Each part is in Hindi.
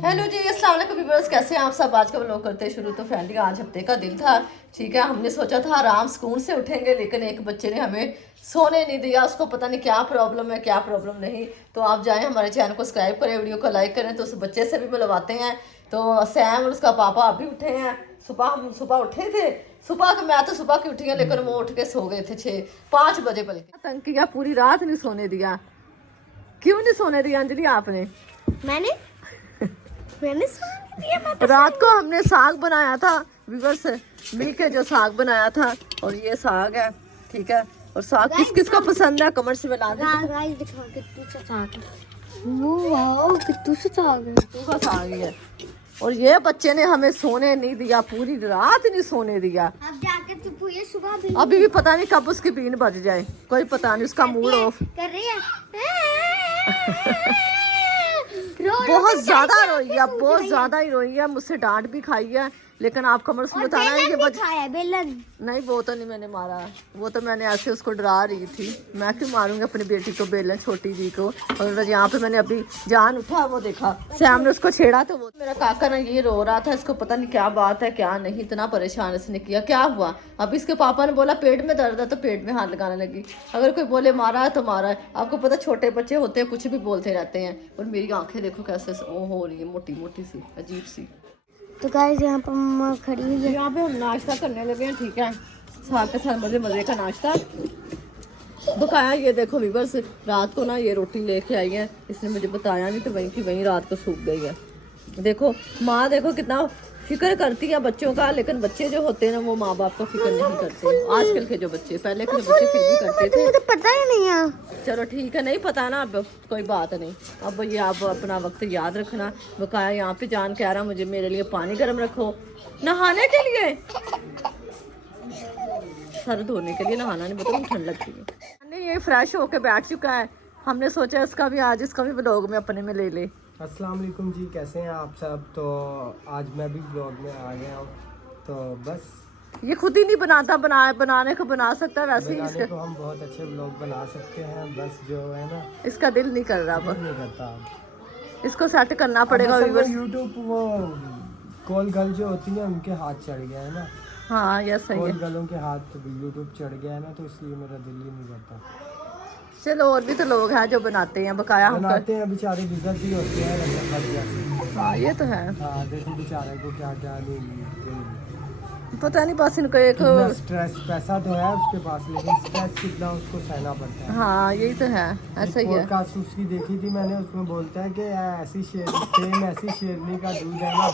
हेलो जी, अस्सलाम वालेकुम व्यूअर्स, कैसे हैं आप सब। आज का व्लॉग करते हैं शुरू। तो फैमिली आज हफ्ते का दिन था, ठीक है। हमने सोचा था आराम सुकून से उठेंगे, लेकिन एक बच्चे ने हमें सोने नहीं दिया। उसको पता नहीं क्या प्रॉब्लम है, क्या प्रॉब्लम नहीं। तो आप जाएं हमारे चैनल को सब्सक्राइब करें, वीडियो को लाइक करें। तो उस बच्चे से भी मिलवाते हैं। तो सैम और उसका पापा अभी उठे हैं। हम सुबह उठे थे। मैं तो सुबह की उठी हूँ, लेकिन वो उठ के सो गए थे 5 बजे। बल्कि तंग किया, पूरी रात नहीं सोने दिया। क्यों नहीं सोने दिया अंजलि आपने? मैंने रात को हमने साग बनाया था व्यूअर्स, मिलके जो साग बनाया था। और ये साग है, ठीक है। और साग किस किस को पसंद है कमेंट्स में ला गाइस दिखाओ कितनी सा साग है। वाओ कितनी सा साग है। का साग ही है। और ये बच्चे ने हमें सोने नहीं दिया, पूरी रात नहीं सोने दिया। अब जाके चुप हुई सुबह भी अभी भी पता नहीं कब उसकी बीन बज जाए, कोई पता नहीं। उसका मूड ऑफ कर रही है। बहुत ज्यादा रोई है, बहुत ज्यादा ही रोई है। मुझसे डांट भी खाई है, लेकिन आप कमेंट्स में बताना है कि खाया बेलन। नहीं, वो तो नहीं मैंने मारा। वो तो मैंने ऐसे उसको डरा रही थी। मैं क्यों मारूंगी अपनी बेटी को, बेलन छोटी जी को। और यहाँ पे मैंने अभी जान उठा, वो देखा सैम ने उसको छेड़ा। तो वो मेरा काका ना ये रो रहा था। इसको पता नहीं क्या बात है क्या नहीं, इतना परेशान इसने किया। क्या हुआ? अभी इसके पापा ने बोला पेट में दर्द है, तो पेट में हाथ लगाने लगी। अगर कोई बोले मारा है तो मारा है। आपको पता छोटे बच्चे होते हैं, कुछ भी बोलते रहते हैं। और मेरी आंखें देखो कैसे वो हो रही है, मोटी मोटी सी, अजीब सी। तो गाइस यहाँ पर मम्मा खड़ी हुई है। यहाँ पे हम नाश्ता करने लगे हैं, ठीक है। साग के साथ मजे मजे का नाश्ता पकाया। ये देखो व्यूअर्स, रात को ना ये रोटी लेके आई है। इसने मुझे बताया नहीं, तो वहीं की वहीं रात को सूख गई है। देखो माँ, देखो कितना फिक्र करती है बच्चों का। लेकिन बच्चे जो होते हैं ना, वो माँ बाप का फिक्र नहीं करते। आजकल के जो बच्चे, पहले के जो बच्चे फिर भी करते थे। मुझे पता ही नहीं है। चलो ठीक है, नहीं पता ना, अब कोई बात नहीं। अब ये आप अपना वक्त याद रखना। बकाया यहाँ पे जान कह रहा मुझे मेरे लिए पानी गर्म रखो नहाने के लिए, सर धोने के लिए। नहाना नहीं, मतलब ठंड लगती है। नहीं, ये फ्रेश होके बैठ चुका है। हमने सोचा इसका भी आज इसका भी व्लॉग में अपने में ले ले। अस्सलाम वालेकुम जी, कैसे हैं आप सब। तो आज मैं भी ब्लॉग में आ गया हूँ। तो बस ये खुद ही नहीं बनाता, बनाने को बना सकता है, वैसे ही बनाने को हम बहुत अच्छे ब्लॉग बना सकते हैं। बस जो है ना, इसका दिल नहीं कर रहा। अब नहीं करता। इसको सेट करना पड़ेगा व्यूअर्स। यूट्यूब वो कॉल गर्ल जो होती है उनके हाथ चढ़ गया है ना। हाँ ये सही कॉल है। गर्लों के हाथ यूट्यूब चढ़ गया है ना, तो इसलिए मेरा दिल ही नहीं करता। चलो, और भी तो लोग हैं जो बनाते हैं, बकाया हम बनाते हैं, बेचारे बिजनेस भी होते हैं जैसे। हाँ ये तो है। हाँ देखो बेचारे को क्या क्या पता नहीं, बस इनको एक स्ट्रेस, पैसा तो है उसके पास, लेकिन स्ट्रेस कितना उसको सहना पड़ता है। हाँ यही तो है, ऐसा ही है। पॉडकास्ट उसकी देखी थी मैंने, उसमें बोलता है कि ऐसी शेरनी का दूध है ना,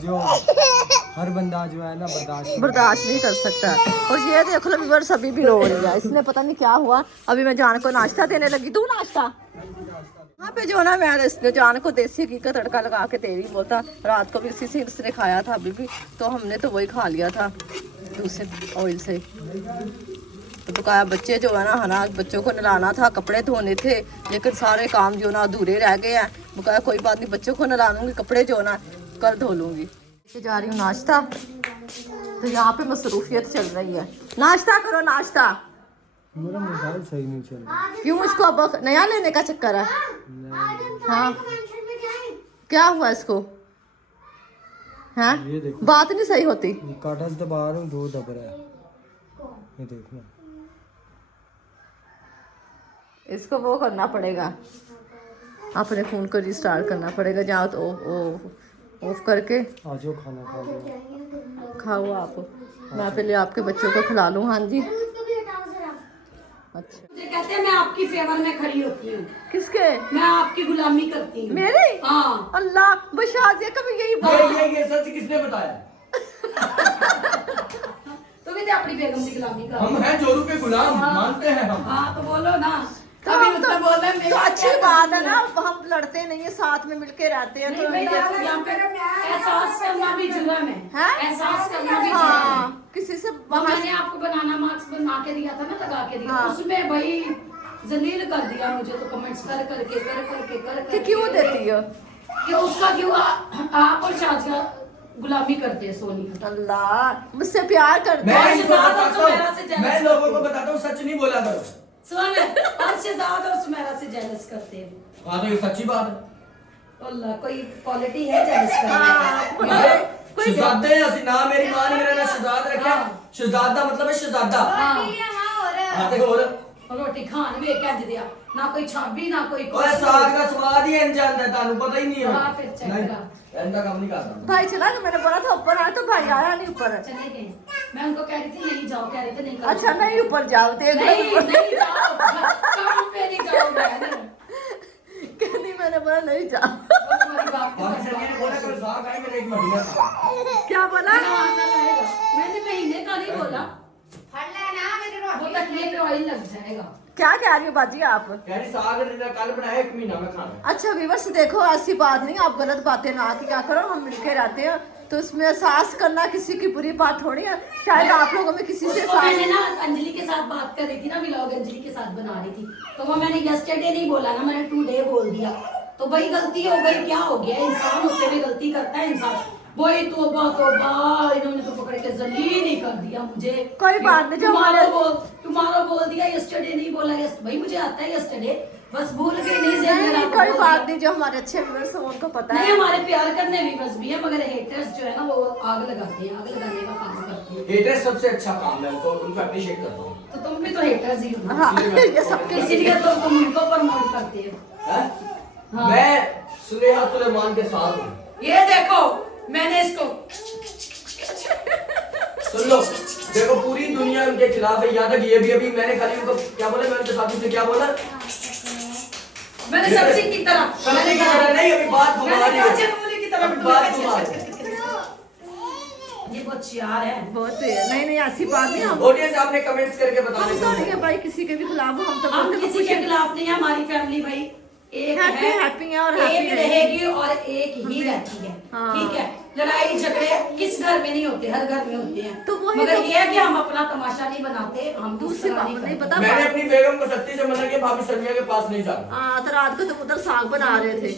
जो हर बंदा जो है ना बर्दाश्त नहीं कर सकता। और ये देख लो व्यूअर्स, अभी भी रो रही है। इसने पता नहीं क्या हुआ। अभी मैं जान को नाश्ता देने लगी। तू नाश्ता यहाँ पे जो ना, मैं जान को देसी घी का तड़का लगा के दे रही। बोलता रात को भी इसी से इसने खाया था, अभी भी तो हमने तो वही खा लिया था दूसरे ऑयल से। तो बकाया बच्चे जो है ना, बच्चों को नहलाना था, कपड़े धोने थे, लेकिन सारे काम जो ना अधूरे रह गए हैं। बकाया कोई बात नहीं, बच्चों को नहला लूँगी, कपड़े जो ना कल धो लूँगी। जा रही हूँ नाश्ता। तो यहाँ पे मसरूफियत चल रही है। नाश्ता करो, नाश्ता। मेरा मोबाइल सही नहीं चल रहा। क्यों? इसको अब नया लेने का चक्कर है? हाँ क्या हुआ इसको? हाँ ये देखो, बात नहीं सही होती। कागज दबा रहा हूँ, दो दब रहा है, ये देखना। इसको वो करना पड़ेगा, अपने फ़ोन को रिस्टार्ट करना पड़ेगा। जाओ तो ऑफ करके आजो खाना खा लो। खाओ आप, मैं पहले आपके बच्चों को खिला लूँ। हाँ जी। अच्छा, मुझे कहते हैं मैं आपकी फेवर में खड़ी होती हूँ। किसके? मैं आपकी गुलामी करती हूँ। मेरे? हाँ। अल्लाह, बशाजिया कभी यही बात। ये सच किसने बताया? तो भी अपनी बेगम की गुलामी कर। हम हैं जोरू के गुलाम, मानते हैं हम। हाँ तो बोलो ना। तो अभी हम मुझसे बोल रहे हैं, तो अच्छी बात है ना, हम लड़ते नहीं है, साथ में मिलके रहते हैं। तो यहाँ पे एहसास करना भी जुर्म है। हैं? एहसास करना भी जुर्म है। हाँ, किसी से वो मैंने आपको बनाना मार्क्स बना के दिया था ना, लगा के दिया। हाँ। उसमें भाई जलील कर दिया मुझे, तो कमेंट्स कर करके क्यों देती हो? कि उसका क्यों आप और शाजिया गुलामी करते हैं सोनी। अल्लाह, मुझसे प्यार करते मैं हैं। इनको बताता हूँ, मैं लोगों को बताता हूँ, सच नहीं बोला करो। सुन, और शहजाद और सुमेरा से जेलस करते हैं। हाँ तो ये सच्ची बात है। अल्लाह कोई क्वालिटी है जेलस हाँ, करने शहजादे हैं असि, ना मेरी मां ने मेरा नाम शहजाद रखा। शहजादा मतलब है शहजादा। हाँ ते होर रोटी खान वे कह दिया ना कोई छाबी ना कोई ओए साग का स्वाद ही इंज आंदा है, तानू पता ही नहीं है। हाँ, फिर चेक करा। ऐसा काम नहीं करता। भाई चला ना, मैंने बोला था ऊपर आया तो भाई आया नहीं ऊपर। चले गए। मैं उनको कह रही थी नहीं जाओ, कह रहे थे नहीं करो। अच्छा नहीं ऊपर जाओ, देख नहीं नहीं जाओ, काम पे नहीं जाओ बहन। कहती मैंने बोला नहीं जाओ। तुम्हारी बात को बाकी सभी ने बोला कल साग खाए, मैंने एक महीना खाया। क्या बोला? मैंने महीने का नहीं बोला, वो तकलीफ में ऑयल लग जाएगा। क्या कह रही हो बाजी आप? कह रही साग कल बनाया, एक महीना में खाना है। अच्छा व्यूअर्स देखो, ऐसी बात नहीं, आप गलत बातें ना की क्या करो, हम मिलके रहते हैं तो उसमें एहसास करना किसी की बुरी बात थोड़ी है। शायद आप लोगों में किसी से उसको मैंने ना अंजलि के साथ बात कर रही थी ना, व्लॉग अंजलि के साथ बना रही थी, तो वो मैंने यस्टरडे नहीं बोला ना, मैंने टुडे बोल दिया। तो भाई गलती हो गई, क्या हो गया, इंसान होते हुए गलती करता है इंसान। वही तौबा इन्होंने तो पकड़ के जलील ही कर दिया मुझे। कोई बात नहीं, जो तुम्हारा बोल दिया, यस्टरडे नहीं बोला। भाई मुझे आता है यस्टरडे, बस भूल गई नहीं। नहीं, कोई बात नहीं, जो हमारे अच्छे व्यूअर्स हैं उनको पता नहीं, है। हमारे प्यार करने भी बस भी है, मगर हेटर्स जो है ना वो आग लगाते हैं, आग लगाने का काम करते हैं। हेटर सबसे अच्छा काम है, तो उनको अप्रिशिएट करता हूँ। तो तुम भी तो हेटर्स ही हो। हाँ ये सबके इसीलिए तो तुम उनको प्रमोट करते हो। हैं? हाँ। मैं सुलेहा सुलेमान के साथ हूँ। ये देखो मैंने इसको सुन लो, देखो पूरी दुनिया उनके खिलाफ है, यहाँ तक ये भी अभी मैंने खाली उनको क्या बोला, मैंने उनके साथ उसने क्या बोला, मैंने सब्जी की तरह सब्जी की तरह नहीं, अभी बात हमारी है। काचे मूली की तरह अभी बात तुम्हारी। ये बहुत चियार है। बहुत है। नहीं नहीं ऐसी बात नहीं, हम ऑडियंस आपने कमेंट्स करके बता हम तो दें। नहीं है भाई किसी के भी खिलाफ, हम तो हम बोलते हैं किसी के खिलाफ नहीं है, हमारी फैमिली भाई एक Happy, है, happy है और एक happy रहेगी और एक ही रहती है। हाँ। ठीक है, लड़ाई झगड़े किस घर में नहीं होते, हर घर में होते हैं। तो वही मगर तो- ये है कि हम अपना तमाशा नहीं बनाते, हम दूसरी दूसरा बात नहीं नहीं करते। पता। मैंने अपनी बेगम को सख्ती से मना किया, भाभी सनिया के पास नहीं जाना। हाँ तो रात को तुम उधर साग बना रहे थे,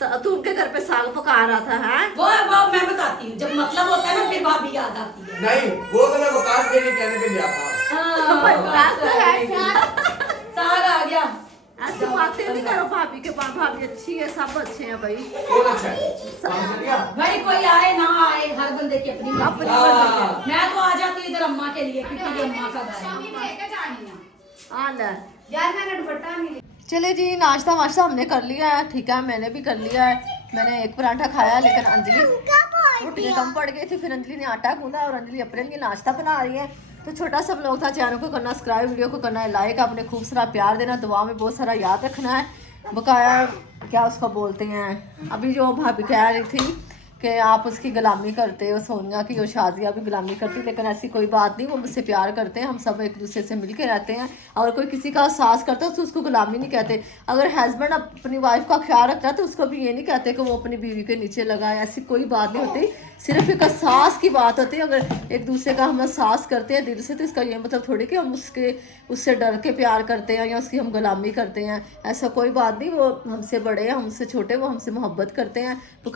तो तू उनके घर पे साग पका रहा था है? वो मैं बताती हूँ, जब मतलब होता है ना फिर भाभी याद आती है। नहीं, वो तो मैं वकास देने कहने पे गया था। हाँ, वकास तो है। साग आ गया। ऐसी बातें नहीं करो, भाभी के पास भाभी अच्छी है, सब अच्छे हैं भाई। कौन अच्छा है? भाभी सनिया? भाई कोई आए ना आए, हर बंदे की अपनी अपनी मर्जी। हाँ। मैं तो आ जाती हूँ इधर अम्मा के लिए, क्योंकि ये अम्मा का घर है। हाँ ना चले जी, नाश्ता वाश्ता हमने कर लिया है, ठीक है, मैंने भी कर लिया है। मैंने एक पराठा खाया, लेकिन अंजलि रोटियाँ कम पड़ गई थी, फिर अंजलि ने आटा गूंदा और अंजलि अपने लिए नाश्ता बना रही है। तो छोटा सा व्लॉग था, चैनल को करना सब्सक्राइब, वीडियो को करना है लाइक, आपने खूब सारा प्यार देना, दुआ में बहुत सारा याद रखना है। बकाया क्या उसको बोलते हैं, अभी जो भाभी कह रही थी कि आप उसकी गुलामी करते हो, सोनिया की और शाजिया भी गुलामी करती, लेकिन ऐसी कोई बात नहीं, वो मुझसे प्यार करते हैं, हम सब एक दूसरे से मिल के रहते हैं। और कोई किसी का एहसास करता है तो उसको गुलामी नहीं कहते। अगर हस्बैंड अपनी वाइफ का ख्याल रखता है तो उसको भी ये नहीं कहते कि वो अपनी बीवी के नीचे लगाए, ऐसी कोई बात नहीं होती, सिर्फ एक एहसास की बात होती है। अगर एक दूसरे का हम एहसास करते हैं दिल से, तो इसका ये मतलब थोड़ी कि हम उससे डर के प्यार करते हैं या उसकी हम गुलामी करते हैं, ऐसा कोई बात नहीं। वो हमसे बड़े हैं, हमसे छोटे, वो हमसे मोहब्बत करते हैं। तो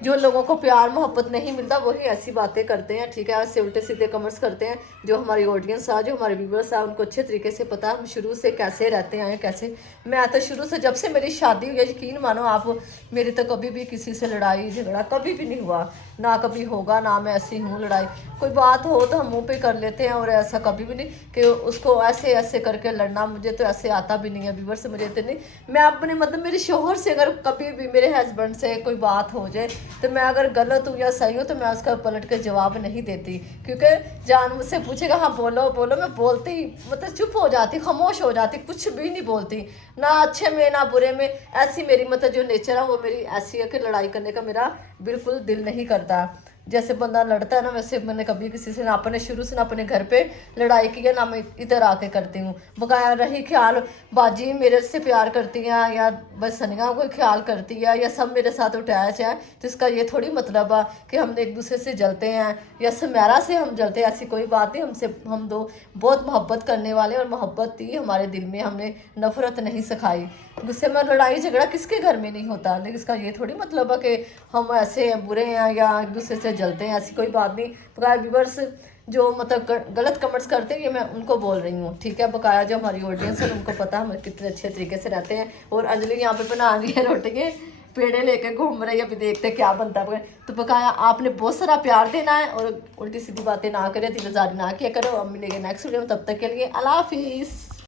जो लोगों को प्यार मोहब्बत नहीं मिलता वही ऐसी बातें करते हैं, ठीक है, ऐसे उल्टे सीधे कमेंट्स करते हैं। जो हमारी ऑडियंस है, जो हमारे व्यूवर्स है, उनको अच्छे तरीके से पता है हम शुरू से कैसे रहते आए, कैसे। मैं तो शुरू से जब से मेरी शादी हुई है, यकीन मानो आप, मेरी तो कभी भी किसी से लड़ाई झगड़ा कभी भी नहीं हुआ, ना कभी होगा, ना मैं ऐसी हूँ। लड़ाई कोई बात हो तो हम मुँह पे कर लेते हैं, और ऐसा कभी भी नहीं कि उसको ऐसे ऐसे करके लड़ना, मुझे तो ऐसे आता भी नहीं है व्यूवर से, मुझे तो नहीं। मैं अपने मतलब मेरे शोहर से अगर कभी भी मेरे हस्बैंड से कोई बात हो जाए तो मैं अगर गलत हूँ या सही हूँ तो मैं उसका पलट के जवाब नहीं देती, क्योंकि जान मुझसे पूछेगा हाँ बोलो बोलो, मैं बोलती मतलब चुप हो जाती, खामोश हो जाती, कुछ भी नहीं बोलती, ना अच्छे में ना बुरे में। ऐसी मेरी मतलब जो नेचर है वो मेरी ऐसी है कि लड़ाई करने का मेरा बिल्कुल दिल नहीं करता। जैसे बंदा लड़ता है ना, वैसे मैंने कभी किसी से ना अपने शुरू से ना अपने घर पे लड़ाई की है, ना मैं इधर आके करती हूँ। बकाया रही ख्याल बाजी मेरे से प्यार करती हैं या बस सनिया कोई ख्याल करती है या सब मेरे साथ अटैच है, तो इसका ये थोड़ी मतलब है कि हम एक दूसरे से जलते हैं या समारा से हम जलते हैं, ऐसी कोई बात नहीं। हमसे हम दो बहुत मोहब्बत करने वाले, और मोहब्बत थी हमारे दिल में, हमने नफरत नहीं सिखाई। गुस्से में लड़ाई झगड़ा किसके घर में नहीं होता, लेकिन इसका ये थोड़ी मतलब है कि हम ऐसे हैं बुरे हैं या एक दूसरे से जलते हैं, ऐसी कोई बात नहीं। तो व्यूअर्स जो मतलब गलत कमेंट्स करते हैं ये मैं उनको बोल रही हूँ, ठीक है। बकाया जो हमारी ऑडियंस है उनको पता हम कितने अच्छे तरीके से रहते हैं। और अंजलि यहाँ पे बना रही है रोटी के पेड़े लेके घूम रही है, अभी देखते हैं क्या बनता है। तो बकाया आपने बहुत सारा प्यार देना है और उल्टी सीधी बातें ना करें, दिलजारी ना किया करो। अब मिलेंगे नेक्स्ट वीडियो में, तब तक के लिए अल्लाह हाफिज़।